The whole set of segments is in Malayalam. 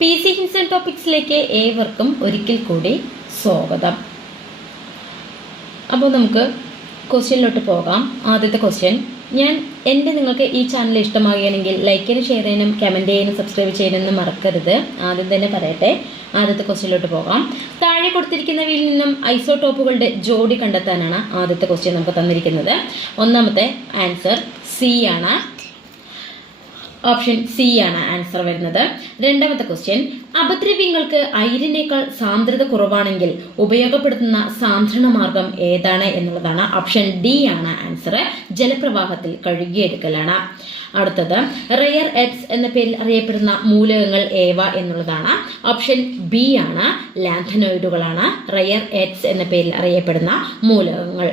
PC ഹിൻസ് ആൻഡ് ടോപ്പിക്സിലേക്ക് ഏവർക്കും ഒരിക്കൽ കൂടി സ്വാഗതം. അപ്പോൾ നമുക്ക് ക്വസ്റ്റ്യനിലോട്ട് പോകാം. ആദ്യത്തെ ക്വസ്റ്റ്യൻ, നിങ്ങൾക്ക് ഈ ചാനൽ ഇഷ്ടമാകുകയാണെങ്കിൽ ലൈക്ക് ചെയ്യാനും ഷെയർ ചെയ്യാനും കമൻറ്റ് ചെയ്യാനും സബ്സ്ക്രൈബ് ചെയ്യാനൊന്നും മറക്കരുത്. ആദ്യം തന്നെ പറയട്ടെ, ആദ്യത്തെ ക്വസ്റ്റ്യനിലോട്ട് പോകാം. താഴെ കൊടുത്തിരിക്കുന്നവയിൽ നിന്നും ഐസോടോപ്പുകളുടെ ജോഡി കണ്ടെത്താനാണ് ആദ്യത്തെ ക്വസ്റ്റ്യൻ നമുക്ക് തന്നിരിക്കുന്നത്. ഒന്നാമത്തെ ആൻസർ സി ആണ്. ഓപ്ഷൻ സി ആണ് ആൻസർ വരുന്നത്. രണ്ടാമത്തെ ക്വസ്റ്റ്യൻ, അപദ്രവ്യങ്ങൾക്ക് അയിരിനേക്കാൾ സാന്ദ്രത കുറവാണെങ്കിൽ ഉപയോഗപ്പെടുത്തുന്ന സാന്ദ്രണ മാർഗം ഏതാണ് എന്നുള്ളതാണ്. ഓപ്ഷൻ ഡി ആണ് ആൻസർ. ജലപ്രവാഹത്തിൽ കഴുകിയെടുക്കലാണ്. അടുത്തത്, റെയർ എർത്ത് എന്ന പേരിൽ അറിയപ്പെടുന്ന മൂലകങ്ങൾ ഏവ എന്നുള്ളതാണ്. ഓപ്ഷൻ ബി ആണ്. ലാന്തനോയിഡുകളാണ് റെയർ എർത്ത് എന്ന പേരിൽ അറിയപ്പെടുന്ന മൂലകങ്ങൾ.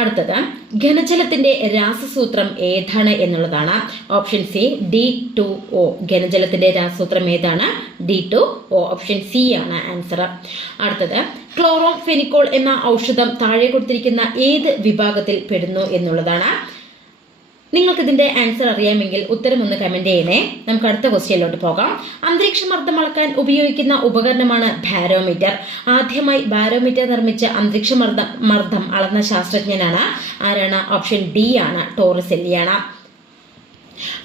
അടുത്തത്, ഘനജലത്തിന്റെ രാസസൂത്രം ഏതാണ് എന്നുള്ളതാണ്. Option C D2O. ഘനജലത്തിന്റെ രാസസൂത്രം ഏതാണ്? D2O. ഓപ്ഷൻ സി ആണ് ആൻസർ. അടുത്തത്, ക്ലോറോം ഫെനിക്കോൾ എന്ന ഔഷധം താഴെ കൊടുത്തിരിക്കുന്ന ഏത് വിഭാഗത്തിൽ പെടുന്നു എന്നുള്ളതാണ്. നിങ്ങൾക്ക് ഇതിന്റെ ആൻസർ അറിയാമെങ്കിൽ ഉത്തരം ഒന്ന് കമന്റ് ചെയ്യണേ. നമുക്ക് അടുത്ത ക്വസ്റ്റ്യനിലോട്ട് പോകാം. അന്തരീക്ഷ മർദ്ദം അളക്കാൻ ഉപയോഗിക്കുന്ന ഉപകരണമാണ് ബാരോമീറ്റർ. ആദ്യമായി ബാരോമീറ്റർ നിർമ്മിച്ച അന്തരീക്ഷ മർദ്ദം അളന്ന ശാസ്ത്രജ്ഞനാണ് ആരാണ്? ഓപ്ഷൻ ഡി ആണ്. ടോറിസെല്ലിയാണ്.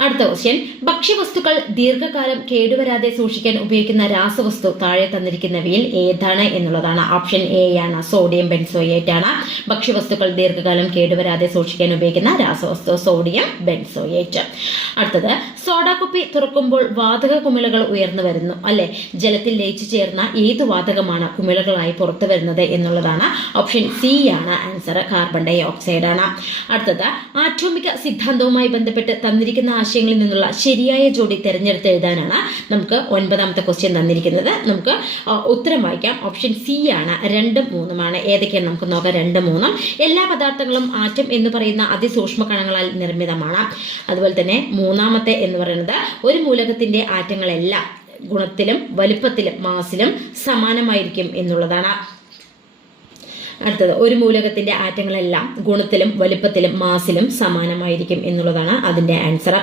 അടുത്ത ക്വസ്റ്റ്യൻ, ഭക്ഷ്യവസ്തുക്കൾ ദീർഘകാലം കേടുവരാതെ സൂക്ഷിക്കാൻ ഉപയോഗിക്കുന്ന രാസവസ്തു താഴെ തന്നിരിക്കുന്നവയിൽ ഏതാണ് എന്നുള്ളതാണ്. ഓപ്ഷൻ എ ആണ്. സോഡിയം ബെൻസോയേറ്റ് ആണ് ഭക്ഷ്യവസ്തുക്കൾ ദീർഘകാലം കേടുവരാതെ സൂക്ഷിക്കാൻ ഉപയോഗിക്കുന്ന രാസവസ്തു. Sodium benzoate. അടുത്തത്, സോഡാ കുപ്പി തുറക്കുമ്പോൾ വാതക കുമിളകൾ ഉയർന്നു വരുന്നു അല്ലെ. ജലത്തിൽ ലയിച്ചു ചേർന്ന ഏത് വാതകമാണ് കുമിളകളായി പുറത്തു വരുന്നത് എന്നുള്ളതാണ്. ഓപ്ഷൻ സി ആണ് ആൻസർ. കാർബൺ ഡൈ ഓക്സൈഡ് ആണ്. അടുത്തത്, ആറ്റോമിക സിദ്ധാന്തവുമായി ബന്ധപ്പെട്ട് തന്നിരിക്കുന്ന ആശയങ്ങളിൽ നിന്നുള്ള ശരിയായ ജോഡി തിരഞ്ഞെടുത്ത് എഴുതാനാണ് നമുക്ക് 9ാമത്തെ ക്വസ്റ്റ്യൻ തന്നിരിക്കുന്നത്. നമുക്ക് ഉത്തരം വായിക്കാം. ഓപ്ഷൻ സി ആണ്. 2ഉം 3ഉമാണ്. ഏതൊക്കെയാണ് നമുക്ക് നോക്കാം. 2ഉം 3ഉം. എല്ലാ പദാർത്ഥങ്ങളും ആറ്റം എന്ന് പറയുന്ന അതിസൂക്ഷ്മ കണങ്ങളാൽ നിർമ്മിതമാണ്. അതുപോലെ തന്നെ 3ാമത്തെ എന്ന് പറയുന്നത്, ഒരു മൂലകത്തിന്റെ ആറ്റങ്ങളെല്ലാം ഗുണത്തിലും വലുപ്പത്തിലും മാസിലും സമാനമായിരിക്കും എന്നുള്ളതാണ്. അടുത്തത്, ഒരു മൂലകത്തിന്റെ ആറ്റങ്ങളെല്ലാം ഗുണത്തിലും വലുപ്പത്തിലും മാസിലും സമാനമായിരിക്കും എന്നുള്ളതാണ് അതിന്റെ ആൻസർ.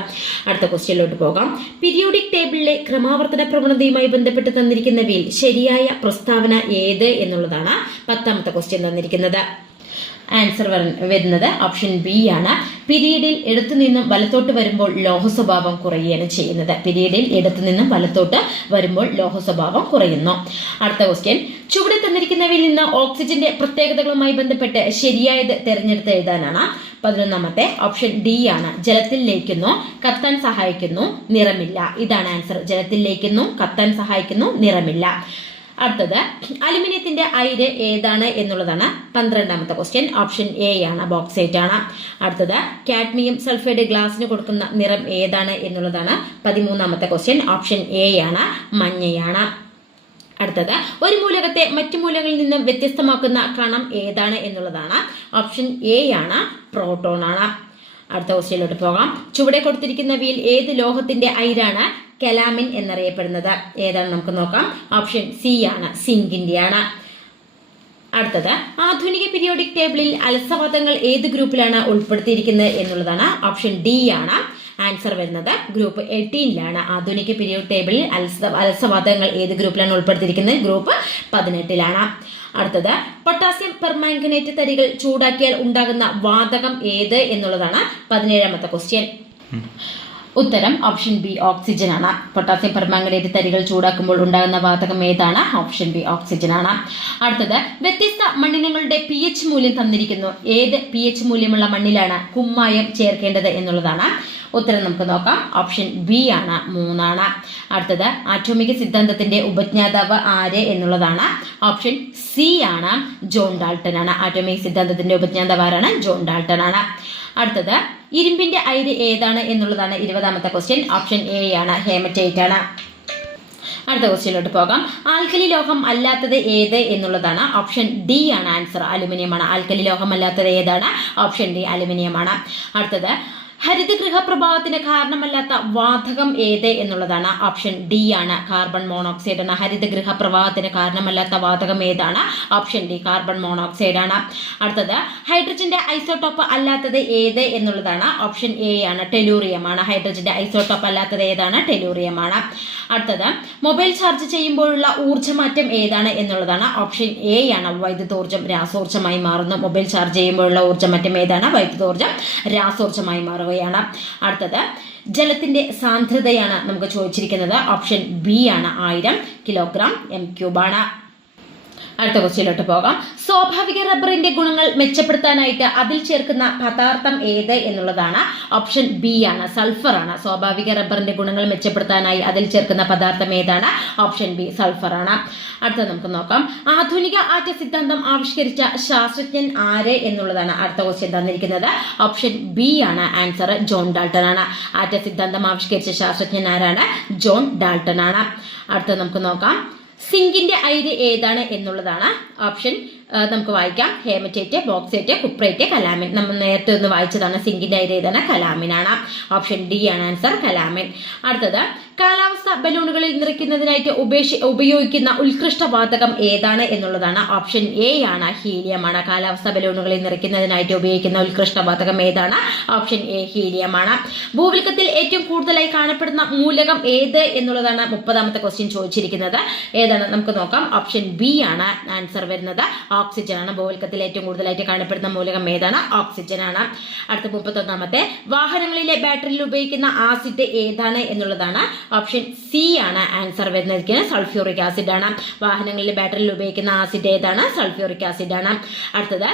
അടുത്ത ക്വസ്റ്റ്യനിലോട്ട് പോകാം. പീരിയോഡിക് ടേബിളിലെ ക്രമാവർത്തന പ്രവണതയുമായി ബന്ധപ്പെട്ട് തന്നിരിക്കുന്നവയിൽ ശരിയായ പ്രസ്താവന ഏത് എന്നുള്ളതാണ് 10ാമത്തെ ക്വസ്റ്റ്യൻ തന്നിരിക്കുന്നത്. ആൻസർ വരുന്നത് ഓപ്ഷൻ ബി ആണ്. പീരീഡിൽ ഇടത്തു നിന്നും വലത്തോട്ട് വരുമ്പോൾ ലോഹ സ്വഭാവം കുറയുകയാണ് ചെയ്യുന്നത്. പീരീഡിൽ ഇടത്തു നിന്നും വലത്തോട്ട് വരുമ്പോൾ ലോഹ സ്വഭാവം കുറയുന്നു. അടുത്ത ക്വസ്റ്റ്യൻ, ചുവടെ തന്നിരിക്കുന്നവയിൽ നിന്ന് ഓക്സിജന്റെ പ്രത്യേകതകളുമായി ബന്ധപ്പെട്ട് ശരിയായത് തിരഞ്ഞെടുത്ത് എഴുതാനാണ്. 11ാമത്തെ ഓപ്ഷൻ ഡി ആണ്. ജലത്തിൽ ലയിക്കുന്നു, കത്താൻ സഹായിക്കുന്നു, നിറമില്ല. ഇതാണ് ആൻസർ. ജലത്തിൽ ലയിക്കുന്നു, കത്താൻ സഹായിക്കുന്നു, നിറമില്ല. അടുത്തത്, അലുമിനിയത്തിന്റെ അയിര് ഏതാണ് എന്നുള്ളതാണ് 12ാമത്തെ ക്വസ്റ്റ്യൻ. ഓപ്ഷൻ എ ആണ്. ബോക്സൈറ്റ് ആണ്. അടുത്തത്, കാഡ്മിയം സൾഫൈഡ് ഗ്ലാസിന് കൊടുക്കുന്ന നിറം ഏതാണ് എന്നുള്ളതാണ് 13ാമത്തെ ക്വസ്റ്റ്യൻ. ഓപ്ഷൻ എ ആണ്. മഞ്ഞയാണ്. അടുത്തത്, ഒരു മൂലകത്തെ മറ്റു മൂലകളിൽ നിന്നും വ്യത്യസ്തമാക്കുന്ന കണം ഏതാണ് എന്നുള്ളതാണ്. ഓപ്ഷൻ എ ആണ്. പ്രോട്ടോൺ ആണ്. അടുത്ത ക്വസ്റ്റ്യനിലോട്ട് പോകാം. ചുവടെ കൊടുത്തിരിക്കുന്നവയിൽ ഏത് ലോഹത്തിന്റെ അയിരാണ് കലാമിൻ എന്നറിയപ്പെടുന്നത്? ഏതാണ് നമുക്ക് നോക്കാം. ഓപ്ഷൻ സി ആണ്. സിങ്കിന്റെ ആണ്. അടുത്തത്, ആധുനിക പീരിയോഡിക് ടേബിളിൽ അലസവാതങ്ങൾ ഏത് ഗ്രൂപ്പിലാണ് ഉൾപ്പെടുത്തിയിരിക്കുന്നത് എന്നുള്ളതാണ്. ഓപ്ഷൻ ഡി ആണ് ആൻസർ വരുന്നത്. ഗ്രൂപ്പ് 18ലാണ്. ആധുനിക പീരിയോഡിക് ടേബിളിൽ അലസവാതകങ്ങൾ ഏത് ഗ്രൂപ്പിലാണ് ഉൾപ്പെടുത്തിയിരിക്കുന്നത്? ഗ്രൂപ്പ് 18ലാണ്. അടുത്തത്, പൊട്ടാസ്യം പെർമാംഗനേറ്റ് തരികൾ ചൂടാക്കിയാൽ ഉണ്ടാകുന്ന വാതകം ഏത് എന്നുള്ളതാണ് 17ാമത്തെ ക്വസ്റ്റ്യൻ. ഉത്തരം ഓപ്ഷൻ ബി ഓക്സിജൻ ആണ്. പൊട്ടാസ്യം പെർമാംഗനേറ്റ് തരികൾ ചൂടാക്കുമ്പോൾ ഉണ്ടാകുന്ന വാതകം ഏതാണ്? ഓപ്ഷൻ ബി ഓക്സിജൻ ആണ്. അടുത്തത്, വ്യത്യസ്ത മണ്ണിനങ്ങളുടെ pH മൂല്യം തന്നിരിക്കുന്നു. ഏത് pH മൂല്യമുള്ള മണ്ണിലാണ് കുമ്മായം ചേർക്കേണ്ടത് എന്നുള്ളതാണ്. ഉത്തരം നമുക്ക് നോക്കാം. ഓപ്ഷൻ ബി ആണ്. 3 ആണ്. അടുത്തത്, ആറ്റോമിക സിദ്ധാന്തത്തിന്റെ ഉപജ്ഞാതാവ് ആര് എന്നുള്ളതാണ്. ഓപ്ഷൻ സി ആണ്. ജോൺ ഡാൾട്ടൺ ആണ്. ആറ്റോമിക സിദ്ധാന്തത്തിന്റെ ഉപജ്ഞാതാവ് ആരാണ്? ജോൺ ഡാൾട്ടൺ ആണ്. അടുത്തത്, ഇരുമ്പിന്റെ അയിര് ഏതാണ് എന്നുള്ളതാണ് 20ാമത്തെ ക്വസ്റ്റ്യൻ. ഓപ്ഷൻ എ ആണ്. ഹേമറ്റൈറ്റ് ആണ്. അടുത്ത ക്വസ്റ്റ്യനിലോട്ട് പോകാം. ആൽക്കലി ലോഹം അല്ലാത്തത് ഏത് എന്നുള്ളതാണ്. ഓപ്ഷൻ ഡി ആണ് ആൻസർ. അലുമിനിയം ആണ്. ആൽക്കലി ലോഹം അല്ലാത്തത് ഏതാണ്? ഓപ്ഷൻ ഡി അലുമിനിയം ആണ്. അടുത്തത്, ഹരിതഗൃഹ പ്രഭാവത്തിന് കാരണമല്ലാത്ത വാതകം ഏത് എന്നുള്ളതാണ്. ഓപ്ഷൻ ഡി ആണ് കാർബൺ മോണോക്സൈഡ് ആണ്. ഹരിതഗൃഹ പ്രവാഹത്തിന് കാരണമല്ലാത്ത വാതകം ഏതാണ്? ഓപ്ഷൻ ഡി കാർബൺ മോണോക്സൈഡ് ആണ്. അടുത്തത് ഹൈഡ്രജന്റെ ഐസോട്ടോപ്പ് അല്ലാത്തത് ഏത് എന്നുള്ളതാണ്. ഓപ്ഷൻ എ ആണ് ടെലൂറിയം ആണ്. ഹൈഡ്രജന്റെ ഐസോട്ടോപ്പ് അല്ലാത്തത് ഏതാണ്? ടെലൂറിയം ആണ്. അടുത്തത് മൊബൈൽ ചാർജ് ചെയ്യുമ്പോഴുള്ള ഊർജ്ജമാറ്റം ഏതാണ് എന്നുള്ളതാണ്. ഓപ്ഷൻ എ ആണ് വൈദ്യുതോർജ്ജം രാസോർജ്ജമായി മാറുന്നു. മൊബൈൽ ചാർജ് ചെയ്യുമ്പോഴുള്ള ഊർജ്ജമാറ്റം ഏതാണ്? വൈദ്യുതോർജ്ജം രാസോർജ്ജമായി മാറുകയാണ്. അടുത്തത് ജലത്തിന്റെ സാന്ദ്രതയാണ് നമുക്ക് ചോദിച്ചിരിക്കുന്നത്. ഓപ്ഷൻ ബി ആണ് 1000 കിലോഗ്രാം m³ ആണ്. അടുത്ത ക്വസ്റ്റ്യനിലോട്ട് പോകാം. സ്വാഭാവിക റബ്ബറിന്റെ ഗുണങ്ങൾ മെച്ചപ്പെടുത്താനായിട്ട് അതിൽ ചേർക്കുന്ന പദാർത്ഥം ഏത് എന്നുള്ളതാണ്. ഓപ്ഷൻ ബി ആണ് സൾഫർ ആണ്. സ്വാഭാവിക റബ്ബറിന്റെ ഗുണങ്ങൾ മെച്ചപ്പെടുത്താനായി അതിൽ ചേർക്കുന്ന പദാർത്ഥം ഏതാണ്? ഓപ്ഷൻ ബി സൾഫർ ആണ്. അടുത്തത് നമുക്ക് നോക്കാം. ആധുനിക ആറ്റ സിദ്ധാന്തം ആവിഷ്കരിച്ച ശാസ്ത്രജ്ഞൻ ആര് എന്നുള്ളതാണ് അടുത്ത ക്വസ്റ്റ്യൻ തന്നിരിക്കുന്നത്. ഓപ്ഷൻ ബി ആണ് ആൻസർ ജോൺ ഡാൾട്ടൺ ആണ്. ആറ്റ സിദ്ധാന്തം ആവിഷ്കരിച്ച ശാസ്ത്രജ്ഞൻ ആരാണ്? ജോൺ ഡാൾട്ടൺ ആണ്. അടുത്തത് നമുക്ക് നോക്കാം. സിങ്കിന്റെ അയിര് ഏതാണ് എന്നുള്ളതാണ്. ഓപ്ഷൻ നമുക്ക് വായിക്കാം. ഹേമറ്റേറ്റ്, ബോക്സൈറ്റ്, കുപ്രൈറ്റ്, കലാമിൻ. നമ്മൾ നേരത്തെ ഒന്ന് വായിച്ചതാണ്. സിങ്കിന്റെ അയിര് ഏതാണ്? കലാമിനാണ്. ഓപ്ഷൻ ഡി ആണ് ആൻസർ കലാമിൻ. അടുത്തത് കാലാവസ്ഥ ബലൂണുകളിൽ നിറയ്ക്കുന്നതിനായിട്ട് ഉപയോഗിക്കുന്ന ഉത്കൃഷ്ട വാതകം ഏതാണ് എന്നുള്ളതാണ്. ഓപ്ഷൻ എ ആണ് ഹീലിയം ആണ്. കാലാവസ്ഥ ബലൂണുകളിൽ നിറയ്ക്കുന്നതിനായിട്ട് ഉപയോഗിക്കുന്ന ഉത്കൃഷ്ട വാതകം ഏതാണ്? ഓപ്ഷൻ എ ഹീലിയം ആണ്. ഭൂവൽക്കത്തിൽ ഏറ്റവും കൂടുതലായി കാണപ്പെടുന്ന മൂലകം ഏത് എന്നുള്ളതാണ് 30ാമത്തെ ക്വസ്റ്റ്യൻ ചോദിച്ചിരിക്കുന്നത്. ഏതാണ് നമുക്ക് നോക്കാം. ഓപ്ഷൻ ബി ആണ് ആൻസർ വരുന്നത്. ഓക്സിജൻ ആണ്. ഭൂവൽക്കത്തിൽ ഏറ്റവും കൂടുതലായിട്ട് കാണപ്പെടുന്ന മൂലകം ഏതാണ്? ഓക്സിജൻ ആണ്. അടുത്ത 31ാമത്തെ വാഹനങ്ങളിലെ ബാറ്ററിയിൽ ഉപയോഗിക്കുന്ന ആസിഡ് ഏതാണ് എന്നുള്ളതാണ്. ഓപ്ഷൻ സി ആണ് ആൻസർ വരുന്നത്. സൾഫ്യൂറിക് ആസിഡ് ആണ്. വാഹനങ്ങളിലെ ബാറ്ററിയിൽ ഉപയോഗിക്കുന്ന ആസിഡ് ഏതാണ്? സൾഫ്യൂറിക് ആസിഡ് ആണ്. അടുത്തത്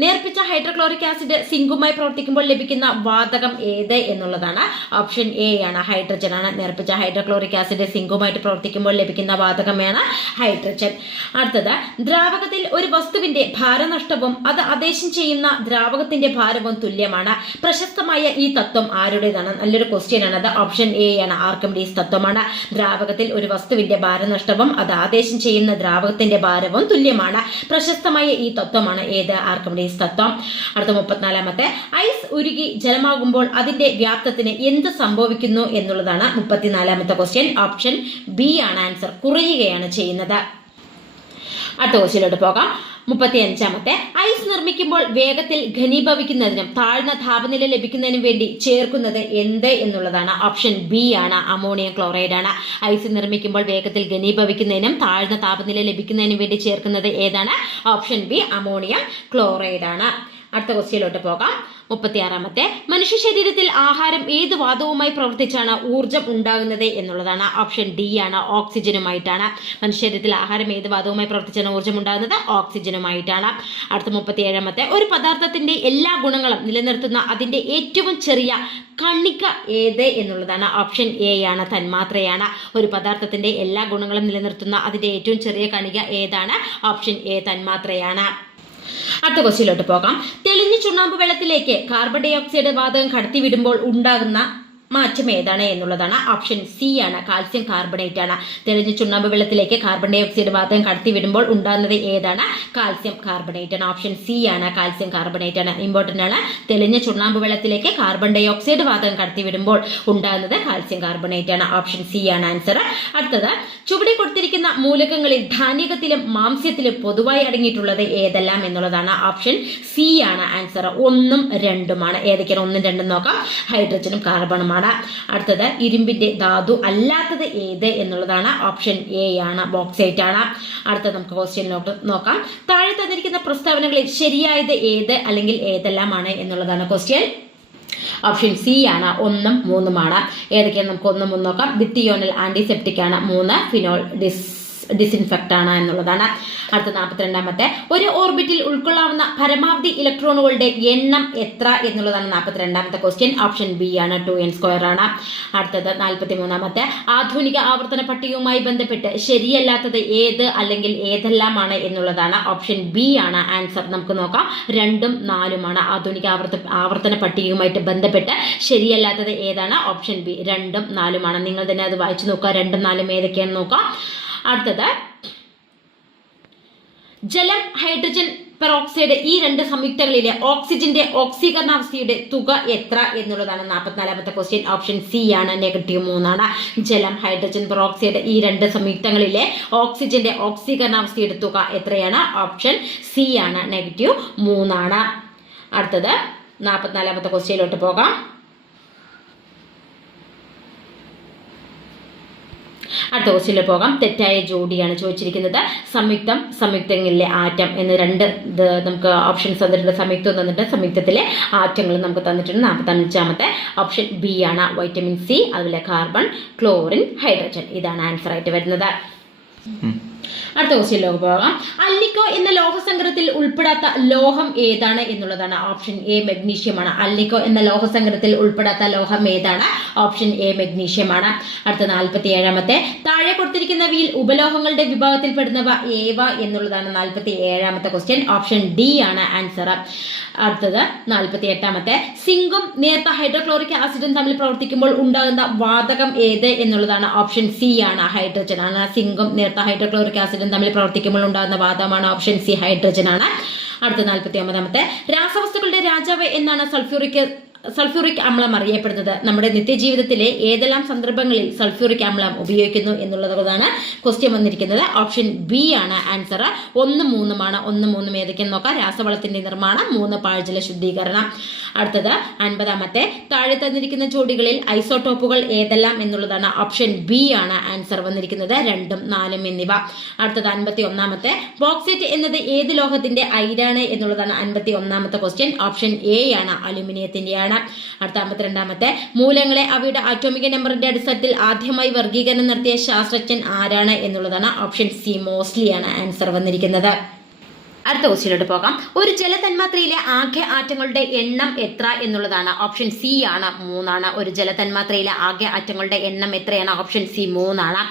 നേർപ്പിച്ച ഹൈഡ്രോക്ലോറിക് ആസിഡ് സിങ്കുമായി പ്രവർത്തിക്കുമ്പോൾ ലഭിക്കുന്ന വാതകം ഏത് എന്നുള്ളതാണ്. ഓപ്ഷൻ എ ആണ് ഹൈഡ്രജൻ ആണ്. നേർപ്പിച്ച ഹൈഡ്രോക്ലോറിക് ആസിഡ് സിങ്കുമായിട്ട് പ്രവർത്തിക്കുമ്പോൾ ലഭിക്കുന്ന വാതകമാണ് ഹൈഡ്രജൻ. അടുത്തത് ദ്രാവകത്തിൽ ഒരു വസ്തുവിന്റെ ഭാരനഷ്ടവും അത് ആദേശം ചെയ്യുന്ന ദ്രാവകത്തിന്റെ ഭാരവും തുല്യമാണ്. പ്രശസ്തമായ ഈ തത്വം ആരുടേതാണ്? നല്ലൊരു ക്വസ്റ്റ്യൻ ആണ് അത്. ഓപ്ഷൻ എ ആണ് ആർക്കിമിഡീസ് തത്വമാണ്. ദ്രാവകത്തിൽ ഒരു വസ്തുവിന്റെ ഭാരനഷ്ടവും അത് ആദേശം ചെയ്യുന്ന ദ്രാവകത്തിന്റെ ഭാരവും തുല്യമാണ്. പ്രശസ്തമായ ഈ തത്വമാണ് ഏത്? ആർക്കിമിഡീസ് തത്വം. അടുത്ത 34ാമത്തെ ഐസ് ഉരുകി ജലമാകുമ്പോൾ അതിന്റെ വ്യാപ്തത്തിന് എന്ത് സംഭവിക്കുന്നു എന്നുള്ളതാണ് 34ാമത്തെ ക്വസ്റ്റ്യൻ. ഓപ്ഷൻ ബി ആണ് ആൻസർ. കുറയുകയാണ് ചെയ്യുന്നത്. അടുത്ത ക്വസ്റ്റ്യനിലോട്ട് പോകാം. 35ാമത്തെ ഐസ് നിർമ്മിക്കുമ്പോൾ വേഗത്തിൽ ഘനീഭവിക്കുന്നതിനും താഴ്ന്ന താപനില ലഭിക്കുന്നതിനും വേണ്ടി ചേർക്കുന്നത് എന്ത് എന്നുള്ളതാണ്. ഓപ്ഷൻ ബി ആണ് അമോണിയം ക്ലോറൈഡ് ആണ്. ഐസ് നിർമ്മിക്കുമ്പോൾ വേഗത്തിൽ ഘനീഭവിക്കുന്നതിനും താഴ്ന്ന താപനില ലഭിക്കുന്നതിനും വേണ്ടി ചേർക്കുന്നത് ഏതാണ്? ഓപ്ഷൻ ബി അമോണിയം ക്ലോറൈഡ് ആണ്. അടുത്ത ക്വസ്റ്റ്യനിലോട്ട് പോകാം. 36ാമത്തെ മനുഷ്യ ശരീരത്തിൽ ആഹാരം ഏത് വാതകവുമായി പ്രവർത്തിച്ചാണ് ഊർജ്ജം ഉണ്ടാകുന്നത് എന്നുള്ളതാണ്. ഓപ്ഷൻ ഡി ആണ് ഓക്സിജനുമായിട്ടാണ്. മനുഷ്യ ശരീരത്തിൽ ആഹാരം ഏത് വാതകവുമായി പ്രവർത്തിച്ചാണ് ഊർജ്ജം ഉണ്ടാകുന്നത്? ഓക്സിജനുമായിട്ടാണ്. അടുത്ത 37ാമത്തെ ഒരു പദാർത്ഥത്തിന്റെ എല്ലാ ഗുണങ്ങളും നിലനിർത്തുന്ന അതിന്റെ ഏറ്റവും ചെറിയ കണിക ഏത് എന്നുള്ളതാണ്. ഓപ്ഷൻ എ ആണ് തന്മാത്രയാണ്. ഒരു പദാർത്ഥത്തിന്റെ എല്ലാ ഗുണങ്ങളും നിലനിർത്തുന്ന അതിന്റെ ഏറ്റവും ചെറിയ കണിക ഏതാണ്? ഓപ്ഷൻ എ തന്മാത്രയാണ്. അടുത്ത ക്വസ്റ്റ്യനിലോട്ട് പോകാം. തെളിഞ്ഞ ചുണ്ണാമ്പ് വെള്ളത്തിലേക്ക് കാർബൺ ഡൈ ഓക്സൈഡ് വാതകം കടത്തിവിടുമ്പോൾ ഉണ്ടാകുന്ന മാറ്റം ഏതാണ് എന്നുള്ളതാണ്. ഓപ്ഷൻ സി ആണ് കാൽസ്യം കാർബണേറ്റ് ആണ്. തെളിഞ്ഞ ചുണ്ണാമ്പ് വെള്ളത്തിലേക്ക് കാർബൺ ഡൈ ഓക്സൈഡ് വാതകം കടത്തിവിടുമ്പോൾ ഉണ്ടാകുന്നത് ഏതാണ്? കാൽസ്യം കാർബണേറ്റ് ആണ്. ഓപ്ഷൻ സി ആണ് കാൽസ്യം കാർബണേറ്റ് ആണ്. ഇമ്പോർട്ടന്റ് ആണ്. തെളിഞ്ഞ ചുണ്ണാമ്പ് വെള്ളത്തിലേക്ക് കാർബൺ ഡൈ ഓക്സൈഡ് വാതകം കടത്തിവിടുമ്പോൾ ഉണ്ടാകുന്നത് കാൽസ്യം കാർബണേറ്റ് ആണ്. ഓപ്ഷൻ സി ആണ് ആൻസർ. അടുത്തത് ചുവടെ കൊടുത്തിരിക്കുന്ന മൂലകങ്ങളിൽ ധാന്യകത്തിലും മാംസ്യത്തിലും പൊതുവായി അടങ്ങിയിട്ടുള്ളത് ഏതെല്ലാം എന്നുള്ളതാണ്. ഓപ്ഷൻ സി ആണ് ആൻസർ. 1ഉം 2ഉമാണ്. ഏതൊക്കെയാണ് 1ഉം 2ഉം നോക്കാം. ഹൈഡ്രജനും കാർബണുമാണ്. അടുത്തത് ഇരുമ്പിന്റെ ധാതു അല്ലാത്തത് ഏത് എന്നുള്ളതാണ്. ഓപ്ഷൻ എ ആണ് ബോക്സൈറ്റ് ആണ്. അടുത്തത് നമുക്ക് ക്വസ്റ്റ്യൻ നോക്കാം. താഴെ തന്നിരിക്കുന്ന പ്രസ്താവനകളിൽ ശരിയായത് ഏത് അല്ലെങ്കിൽ ഏതെല്ലാമാണ് എന്നുള്ളതാണ് ക്വസ്റ്റ്യൻ. ഓപ്ഷൻ സി ആണ് 1ഉം 3ഉമാണ്. ഏതൊക്കെയാണ് നമുക്ക് 1ഉം 3ഉം നോക്കാം. ബിത്തിയോണൽ ആന്റിസെപ്റ്റിക് ആണ്. 3 ഫിനോൾ ഡിസിൻഫെക്റ്റ് ആണ് എന്നുള്ളതാണ്. അടുത്ത 42ാമത്തെ ഒരു ഓർബിറ്റിൽ ഉൾക്കൊള്ളാവുന്ന പരമാവധി ഇലക്ട്രോണുകളുടെ എണ്ണം എത്ര എന്നുള്ളതാണ് 42ാമത്തെ ക്വസ്റ്റ്യൻ. ഓപ്ഷൻ ബി ആണ് 2n² ആണ്. അടുത്തത് 43ാമത്തെ ആധുനിക ആവർത്തന പട്ടികയുമായി ബന്ധപ്പെട്ട് ശരിയല്ലാത്തത് ഏത് അല്ലെങ്കിൽ ഏതെല്ലാമാണ് എന്നുള്ളതാണ്. ഓപ്ഷൻ ബി ആണ് ആൻസർ. നമുക്ക് നോക്കാം. 2ഉം 4ഉമാണ്. ആധുനിക ആവർത്തന പട്ടികയുമായിട്ട് ബന്ധപ്പെട്ട് ശരിയല്ലാത്തത് ഏതാണ്? ഓപ്ഷൻ ബി 2ഉം 4ഉമാണ്. നിങ്ങൾ തന്നെ അത് വായിച്ചു നോക്കുക. 2ഉം 4ഉം ഏതൊക്കെയാണെന്ന് നോക്കാം. അടുത്തത് ജലം, ഹൈഡ്രജൻ, പെറോക്സൈഡ് ഈ രണ്ട് സംയുക്തങ്ങളിലെ ഓക്സിജന്റെ ഓക്സീകരണാവസ്ഥയുടെ തുക എത്ര എന്നുള്ളതാണ് 44ാമത്തെ ക്വസ്റ്റ്യൻ. ഓപ്ഷൻ സി ആണ് -3 ജലം, ഹൈഡ്രജൻ പെറോക്സൈഡ് ഈ രണ്ട് സംയുക്തങ്ങളിലെ ഓക്സിജന്റെ ഓക്സീകരണാവസ്ഥയുടെ തുക എത്രയാണ്? ഓപ്ഷൻ സി ആണ് -3. അടുത്തത് 44ാമത്തെ ക്വസ്റ്റ്യനിലോട്ട് പോകാം. അടുത്ത ക്വസ്റ്റ്യനിൽ പോകാം. തെറ്റായ ജോഡിയാണ് ചോദിച്ചിരിക്കുന്നത്. സംയുക്തങ്ങളിലെ ആറ്റം എന്ന് രണ്ട് നമുക്ക് ഓപ്ഷൻസ് തന്നിട്ടുണ്ട്. സംയുക്തം തന്നിട്ട് സംയുക്തത്തിലെ ആറ്റങ്ങൾ നമുക്ക് തന്നിട്ടുണ്ട്. 45ാമത്തെ ഓപ്ഷൻ ബി ആണ് വൈറ്റമിൻ സി, അതുപോലെ കാർബൺ, ക്ലോറിൻ, ഹൈഡ്രജൻ. ഇതാണ് ആൻസർ ആയിട്ട് വരുന്നത്. അടുത്ത ക്വസ്റ്റ്യനിലേക്ക് പോകാം. അല്ലിക്കോ എന്ന ലോഹസങ്കരത്തിൽ ഉൾപ്പെടാത്ത ലോഹം ഏതാണ് എന്നുള്ളതാണ്. Option A മഗ്നീഷ്യമാണ്. അല്ലിക്കോ എന്ന ലോഹസങ്കരത്തിൽ ഉൾപ്പെടാത്ത ലോഹം ഏതാണ്? ഓപ്ഷൻ എ മഗ്നീഷ്യമാണ്. അടുത്ത 47ാമത്തെ താഴെ കൊടുത്തിരിക്കുന്നവയിൽ ഉപലോഹങ്ങളുടെ വിഭാഗത്തിൽപ്പെടുന്നവ ഏവ എന്നുള്ളതാണ് 47ാമത്തെ ക്വസ്റ്റ്യൻ. ഓപ്ഷൻ ഡി ആണ് ആൻസർ. അടുത്തത് 48ാമത്തെ സിങ്കും നേർത്ത ഹൈഡ്രോക്ലോറിക് ആസിഡും തമ്മിൽ പ്രവർത്തിക്കുമ്പോൾ ഉണ്ടാകുന്ന വാതകം ഏത് എന്നുള്ളതാണ്. ഓപ്ഷൻ സി ആണ് ഹൈഡ്രജൻ ആണ്. സിങ്കും നേർത്ത ഹൈഡ്രോക്ലോറിക് ആസിഡും തമ്മിൽ പ്രവർത്തിക്കുമ്പോൾ ഉണ്ടാകുന്ന വാതകമാണ് ഓപ്ഷൻ സി ഹൈഡ്രജൻ ആണ്. അടുത്ത 49ാമത്തെ രാസവസ്തുക്കളുടെ രാജാവ് എന്നാണ് സൾഫ്യൂറിക് അമ്ലം അറിയപ്പെടുന്നത്. നമ്മുടെ നിത്യജീവിതത്തിലെ ഏതെല്ലാം സന്ദർഭങ്ങളിൽ സൾഫ്യൂറിക് അമ്ലം ഉപയോഗിക്കുന്നു എന്നുള്ളതാണ് ക്വസ്റ്റ്യൻ വന്നിരിക്കുന്നത്. ഓപ്ഷൻ ബി ആണ് ആൻസർ. 1, 3 1, 3 ഏതൊക്കെയെന്ന് നോക്കാം. രാസവളത്തിന്റെ നിർമ്മാണം, 3 പാഴ്ജല ശുദ്ധീകരണം. അടുത്തത് 50ാമത്തെ താഴെ തന്നിരിക്കുന്ന ജോഡികളിൽ ഐസോടോപ്പുകൾ ഏതെല്ലാം എന്നുള്ളതാണ്. ഓപ്ഷൻ ബി ആണ് ആൻസർ വന്നിരിക്കുന്നത്. 2, 4 എന്നിവ. അടുത്തത് 51ാമത്തെ ബോക്സൈറ്റ് എന്നത് ഏത് ലോഹത്തിന്റെ അയിരാണ് എന്നുള്ളതാണ് 51ാമത്തെ ക്വസ്റ്റ്യൻ. ഓപ്ഷൻ എ ആണ് അലുമിനിയത്തിന്റെ ആണ്. അടുത്ത 52ാമത്തെ മൂലങ്ങളെ അവയുടെ ആറ്റോമിക നമ്പറിന്റെ അടിസ്ഥാനത്തിൽ ആദ്യമായി വർഗീകരണം നടത്തിയ ശാസ്ത്രജ്ഞൻ ആരാണ് എന്നുള്ളതാണ്. ഓപ്ഷൻ സി മോസ്ലി ആണ് ആൻസർ വന്നിരിക്കുന്നത്. അടുത്ത ക്വസ്റ്റ്യനിലോട്ട് പോകാം. ഒരു ജലതന്മാത്രയിലെ ആകെ ആറ്റങ്ങളുടെ എണ്ണം എത്ര എന്നുള്ളതാണ്. ഓപ്ഷൻ സി ആണ് 3. ഒരു ജലതന്മാത്രയിലെ ആകെ ആറ്റങ്ങളുടെ എണ്ണം എത്രയാണ്? Option C 3.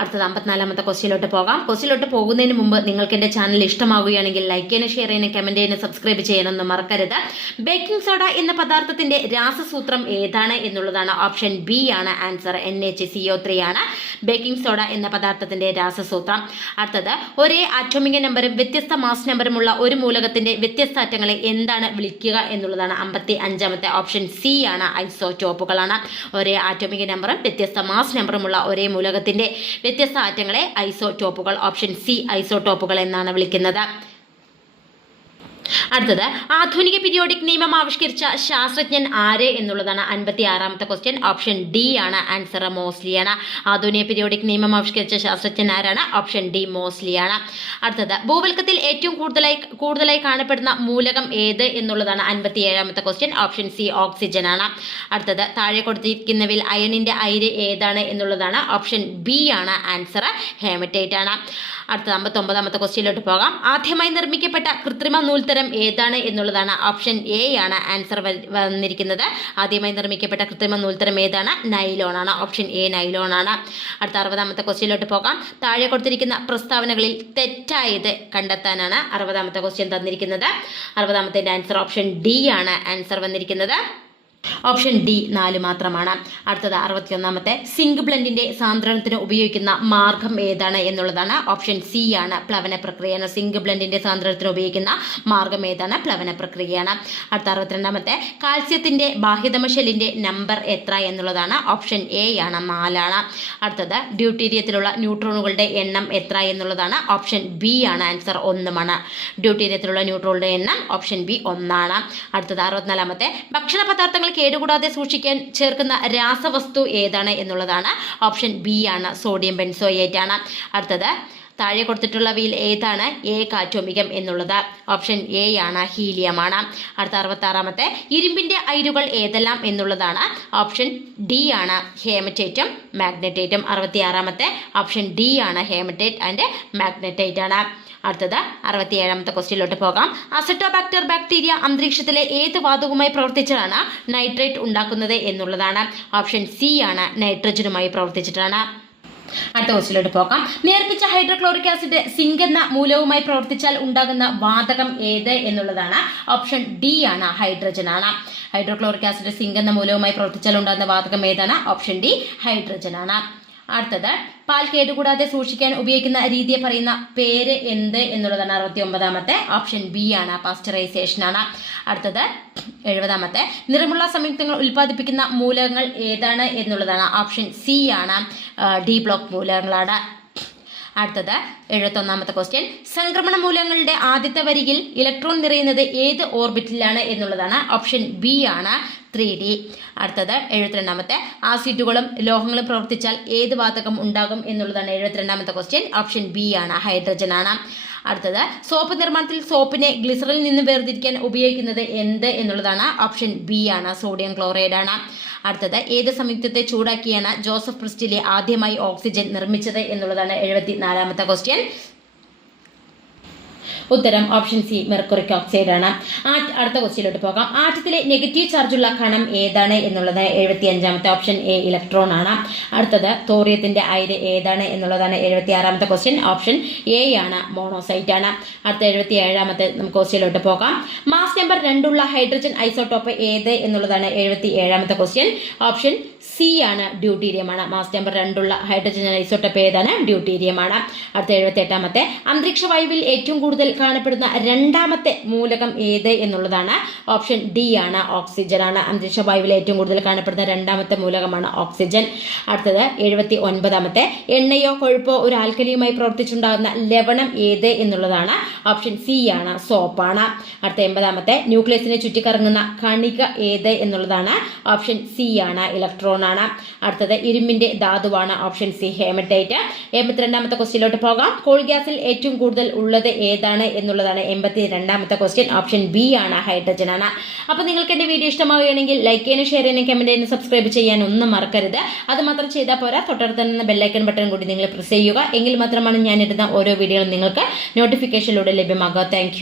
അടുത്തത് 54ാമത്തെ ക്വസ്റ്റ്യനിലോട്ട് പോകാം. ക്വസ്റ്റ്യനിലോട്ട് പോകുന്നതിന് മുമ്പ് നിങ്ങൾക്ക് എന്റെ ചാനൽ ഇഷ്ടമാകുകയാണെങ്കിൽ ലൈക്ക് ചെയ്യാനും ഷെയർ ചെയ്യാനും കമന്റ് ചെയ്യാനും സബ്സ്ക്രൈബ് ചെയ്യാനൊന്നും മറക്കരുത്. ബേക്കിംഗ് സോഡ എന്ന പദാർത്ഥത്തിന്റെ രാസസൂത്രം ഏതാണ് എന്നുള്ളതാണ്. ഓപ്ഷൻ ബി ആണ് ആൻസർ. NaCO3 ആണ് ബേക്കിംഗ് സോഡ എന്ന പദാർത്ഥത്തിന്റെ രാസസൂത്രം. അടുത്തത് ഒരേ ആറ്റോമിക നമ്പറും വ്യത്യസ്ത മാസ് നമ്പറുമുള്ള ഒരു മൂലകത്തിന്റെ വ്യത്യസ്ത ആറ്റങ്ങളെ എന്താണ് വിളിക്കുക എന്നുള്ളതാണ്. 55ാമത്തെ ഓപ്ഷൻ സി ആണ് ഐസോടോപ്പുകളാണ്. ഒരേ ആറ്റോമിക നമ്പറും വ്യത്യസ്ത മാസ് നമ്പറുമുള്ള ഒരേ മൂലകത്തിന്റെ വ്യത്യസ്ത ആറ്റങ്ങളെ ഐസോടോപ്പുകൾ, ഓപ്ഷൻ സി ഐസോടോപ്പുകൾ എന്നാണ് വിളിക്കുന്നത്. അടുത്തത് ആധുനിക പീരിയോഡിക് നിയമം ആവിഷ്കരിച്ച ശാസ്ത്രജ്ഞൻ ആര് എന്നുള്ളതാണ്. 56ാമത്തെ ക്വസ്റ്റ്യൻ. ഓപ്ഷൻ ഡി ആണ് ആൻസർ. മോസ്ലിയാണ്. ആധുനിക പീരിയോഡിക് നിയമം ആവിഷ്കരിച്ച ശാസ്ത്രജ്ഞൻ ആരാണ്? ഓപ്ഷൻ ഡി മോസ്ലിയാണ്. അടുത്തത് ഭൂവൽക്കത്തിൽ ഏറ്റവും കൂടുതലായി കാണപ്പെടുന്ന മൂലകം ഏത് എന്നുള്ളതാണ്. 57ാമത്തെ ക്വസ്റ്റ്യൻ. ഓപ്ഷൻ സി ഓക്സിജൻ ആണ്. അടുത്തത് താഴെ കൊടുത്തിരിക്കുന്നവയിൽ അയണിന്റെ അയിര് ഏതാണ് എന്നുള്ളതാണ്. ഓപ്ഷൻ ബി ആണ് ആൻസർ. ഹേമറ്റൈറ്റ് ആണ്. അടുത്ത 59ാമത്തെ ക്വസ്റ്റ്യനിലോട്ട് പോകാം. ആദ്യമായി നിർമ്മിക്കപ്പെട്ട കൃത്രിമ നൂൽത്തരം ഏതാണ് എന്നുള്ളതാണ്. ഓപ്ഷൻ എ ആണ് ആൻസർ വന്നിരിക്കുന്നത്. ആദ്യമായി നിർമ്മിക്കപ്പെട്ട കൃത്രിമ നൂൽത്തരം ഏതാണ്? നൈലോൺ ആണ്. ഓപ്ഷൻ എ നൈലോൺ ആണ്. അടുത്ത 60ാമത്തെ ക്വസ്റ്റ്യനിലോട്ട് പോകാം. താഴെ കൊടുത്തിരിക്കുന്ന പ്രസ്താവനകളിൽ തെറ്റായത് കണ്ടെത്താനാണ് 60ാമത്തെ ക്വസ്റ്റ്യൻ തന്നിരിക്കുന്നത്. 60ാമത്തെ ആൻസർ ഓപ്ഷൻ ഡി ആണ് ആൻസർ വന്നിരിക്കുന്നത്. ഓപ്ഷൻ ഡി 4 മാത്രമാണ്. അടുത്തത് 61ാമത്തെ സിങ്ക് ബ്ലെൻഡിന്റെ സാന്ദ്രണത്തിന് ഉപയോഗിക്കുന്ന മാർഗം ഏതാണ് എന്നുള്ളതാണ്. ഓപ്ഷൻ സി ആണ് പ്ലവന പ്രക്രിയയാണ്. സിങ്ക് ബ്ലെൻഡിന്റെ സാന്ദ്രണത്തിന് ഉപയോഗിക്കുന്ന മാർഗം ഏതാണ്? പ്ലവന പ്രക്രിയയാണ്. അടുത്ത 62ാമത്തെ കാൽസ്യത്തിന്റെ ബാഹ്യതമ ഷെല്ലിന്റെ നമ്പർ എത്ര എന്നുള്ളതാണ്. ഓപ്ഷൻ എ ആണ് 4. അടുത്തത് ഡ്യൂട്ടീരിയത്തിലുള്ള ന്യൂട്രോണുകളുടെ എണ്ണം എത്ര എന്നുള്ളതാണ്. ഓപ്ഷൻ ബി ആണ് ആൻസർ. 1. ഡ്യൂട്ടീരിയത്തിലുള്ള ന്യൂട്രോണുകളുടെ എണ്ണം ഓപ്ഷൻ ബി 1. അടുത്തത് 64ാമത്തെ ഭക്ഷണ പദാർത്ഥങ്ങൾ കേടുകൂടാതെ സൂക്ഷിക്കാൻ ചേർക്കുന്ന രാസവസ്തു ഏതാണ് എന്നുള്ളതാണ്. ഓപ്ഷൻ ബി ആണ് സോഡിയം ബെൻസോയേറ്റ് ആണ്. അടുത്തത് താഴെ കൊടുത്തിട്ടുള്ളവയിൽ ഏതാണ് ഏകാറ്റോമികം എന്നുള്ളത്. ഓപ്ഷൻ എ ആണ് ഹീലിയമാണ്. അടുത്ത 66ാമത്തെ ഇരുമ്പിന്റെ അയിരുകൾ ഏതെല്ലാം എന്നുള്ളതാണ്. ഓപ്ഷൻ ഡി ആണ് ഹേമറ്റൈറ്റും മാഗ്നറ്റൈറ്റും. 66ാമത്തെ ഓപ്ഷൻ ഡി ആണ് ഹേമറ്റൈറ്റ് ആൻഡ് മാഗ്നറ്റൈറ്റ് ആണ്. അടുത്തത് 67ാമത്തെ ക്വസ്റ്റ്യനിലോട്ട് പോകാം. അസറ്റോബാക്ടർ ബാക്ടീരിയ അന്തരീക്ഷത്തിലെ ഏത് വാതകവുമായി പ്രവർത്തിച്ചാണ് നൈട്രേറ്റ് ഉണ്ടാക്കുന്നത് എന്നുള്ളതാണ്. ഓപ്ഷൻ സി ആണ് നൈട്രജനുമായി പ്രവർത്തിച്ചിട്ടാണ്. അടുത്ത ക്വസ്റ്റ്യനിലോട്ട് പോകാം. നേർപ്പിച്ച ഹൈഡ്രോക്ലോറിക് ആസിഡ് സിങ്ക് എന്ന മൂലകവുമായി പ്രവർത്തിച്ചാൽ ഉണ്ടാകുന്ന വാതകം ഏത് എന്നുള്ളതാണ്. ഓപ്ഷൻ ഡി ആണ് ഹൈഡ്രജൻ ആണ്. ഹൈഡ്രോക്ലോറിക് ആസിഡ് സിങ്ക് എന്ന മൂലകവുമായി പ്രവർത്തിച്ചാൽ ഉണ്ടാകുന്ന വാതകം ഏതാണ്. ഓപ്ഷൻ ഡി ഹൈഡ്രജൻ ആണ്. അടുത്തത് പാൽ കേടുകൂടാതെ സൂക്ഷിക്കാൻ ഉപയോഗിക്കുന്ന രീതിയെ പറയുന്ന പേര് എന്ത് എന്നുള്ളതാണ് 69ാമത്തെ. ഓപ്ഷൻ ബി ആണ്, പാസ്ചറൈസേഷൻ ആണ്. അടുത്തത് 70ാമത്തെ. നിറമുള്ള സംയുക്തങ്ങൾ ഉൽപ്പാദിപ്പിക്കുന്ന മൂലകങ്ങൾ ഏതാണ് എന്നുള്ളതാണ്. ഓപ്ഷൻ സി ആണ്, ഡി ബ്ലോക്ക് മൂലകങ്ങളാണ്. അടുത്തത് 71ാമത്തെ ക്വസ്റ്റ്യൻ. സംക്രമണ മൂലകങ്ങളുടെ ആദ്യത്തെ വരിയിൽ ഇലക്ട്രോൺ നിറയുന്നത് ഏത് ഓർബിറ്റിലാണ് എന്നുള്ളതാണ്. ഓപ്ഷൻ ബി ആണ്, 3D. അടുത്തത് 72ാമത്തെ. ആസിഡുകളും ലോഹങ്ങളും പ്രവർത്തിച്ചാൽ ഏത് വാതകം ഉണ്ടാകും എന്നുള്ളതാണ് 72ാമത്തെ ക്വസ്റ്റ്യൻ. ഓപ്ഷൻ ബി ആണ്, ഹൈഡ്രജൻ ആണ്. അടുത്തത് സോപ്പ് നിർമ്മാണത്തിൽ സോപ്പിനെ ഗ്ലിസറിൽ നിന്ന് വേർതിരിക്കാൻ ഉപയോഗിക്കുന്നത് എന്ത് എന്നുള്ളതാണ്. ഓപ്ഷൻ ബി ആണ്, സോഡിയം ക്ലോറൈഡ് ആണ്. അടുത്തത് ഏത് സംയുക്തത്തെ ചൂടാക്കിയാണ് ജോസഫ് പ്രിസ്റ്റിലെ ആദ്യമായി ഓക്സിജൻ നിർമ്മിച്ചത് എന്നുള്ളതാണ് 74ാമത്തെ ക്വസ്റ്റ്യൻ. ഉത്തരം ഓപ്ഷൻ സി, മെർക്കുറിക് ഓക്സൈഡ് ആണ്. അടുത്ത ക്വസ്റ്റ്യനിലോട്ട് പോകാം. ആറ്റത്തിലെ നെഗറ്റീവ് ചാർജുള്ള കണം ഏതാണ് എന്നുള്ളത് 75ാമത്തെ. ഓപ്ഷൻ എ, ഇലക്ട്രോൺ ആണ്. അടുത്തത് തോറിയത്തിന്റെ അയിര് ഏതാണ് എന്നുള്ളതാണ് 76ാമത്തെ ക്വസ്റ്റ്യൻ. ഓപ്ഷൻ എ ആണ്, മോണോസൈറ്റ് ആണ്. അടുത്ത 77ാമത്തെ നമുക്ക് ക്വസ്റ്റ്യനിലോട്ട് പോകാം. മാസ് നമ്പർ 2 ഉള്ള ഹൈഡ്രജൻ ഐസോട്ടോപ്പ് ഏത് എന്നുള്ളതാണ് 77ാമത്തെ ക്വസ്റ്റ്യൻ. ഓപ്ഷൻ സി ആണ്, ഡ്യൂട്ടീരിയം ആണ്. മാസ് നമ്പർ 2 ഉള്ള ഹൈഡ്രജൻ ഐസോട്ടോപ്പ് ഏതാണ്? ഡ്യൂട്ടീരിയം ആണ്. അടുത്ത 78ാമത്തെ. അന്തരീക്ഷ വായുവിൽ ഏറ്റവും കൂടുതൽ കാണപ്പെടുന്ന രണ്ടാമത്തെ മൂലകം ഏത് എന്നുള്ളതാണ്. ഓപ്ഷൻ ഡി ആണ്, ഓക്സിജൻ ആണ്. അന്തരീക്ഷ വായുവിൽ ഏറ്റവും കൂടുതൽ കാണപ്പെടുന്ന രണ്ടാമത്തെ മൂലകമാണ് ഓക്സിജൻ. അടുത്തത് 79ാമത്തെ. എണ്ണയോ കൊഴുപ്പോ ഒരു ആൽക്കലിയുമായി പ്രവർത്തിച്ചുണ്ടാകുന്ന ലവണം ഏത് എന്നുള്ളതാണ്. ഓപ്ഷൻ സി ആണ്, സോപ്പാണ്. അടുത്ത 80ാമത്തെ. ന്യൂക്ലിയസിനെ ചുറ്റിക്കറങ്ങുന്ന കണിക ഏത് എന്നുള്ളതാണ്. ഓപ്ഷൻ സി ആണ്, ഇലക്ട്രോൺ ആണ്. അടുത്തത് ഇരുമ്പിന്റെ ധാതുവാണ്. Option C, haematite. 82ാമത്തെ ക്വസ്റ്റ്യനിലോട്ട് പോകാം. കോൾ ഗ്യാസിൽ ഏറ്റവും കൂടുതൽ ഉള്ളത് ഏതാണ് എന്നുള്ളതാണ് 82ാമത്തെ ക്വസ്റ്റ്യൻ. ഓപ്ഷൻ ബി ആണ്, ഹൈഡ്രജൻ ആണ്. അപ്പോൾ നിങ്ങൾക്ക് എന്റെ വീഡിയോ ഇഷ്ടമാവുകയാണെങ്കിൽ ലൈക്ക് ചെയ്യാനും ഷെയർ ചെയ്യാനും കമന്റ് ചെയ്യാനും സബ്സ്ക്രൈബ് ചെയ്യാൻ ഒന്നും മറക്കരുത്. അത് മാത്രം ചെയ്താൽ പോരാ, തൊട്ടടുത്ത് തന്നെ ബെല്ലൈക്കൺ ബട്ടൺ കൂടി നിങ്ങൾ പ്രസ് ചെയ്യുക. എങ്കിൽ മാത്രമാണ് ഞാൻ ഇടുന്ന ഓരോ വീഡിയോകളും നിങ്ങൾക്ക് നോട്ടിഫിക്കേഷനിലൂടെ ലഭ്യമാകുക. താങ്ക്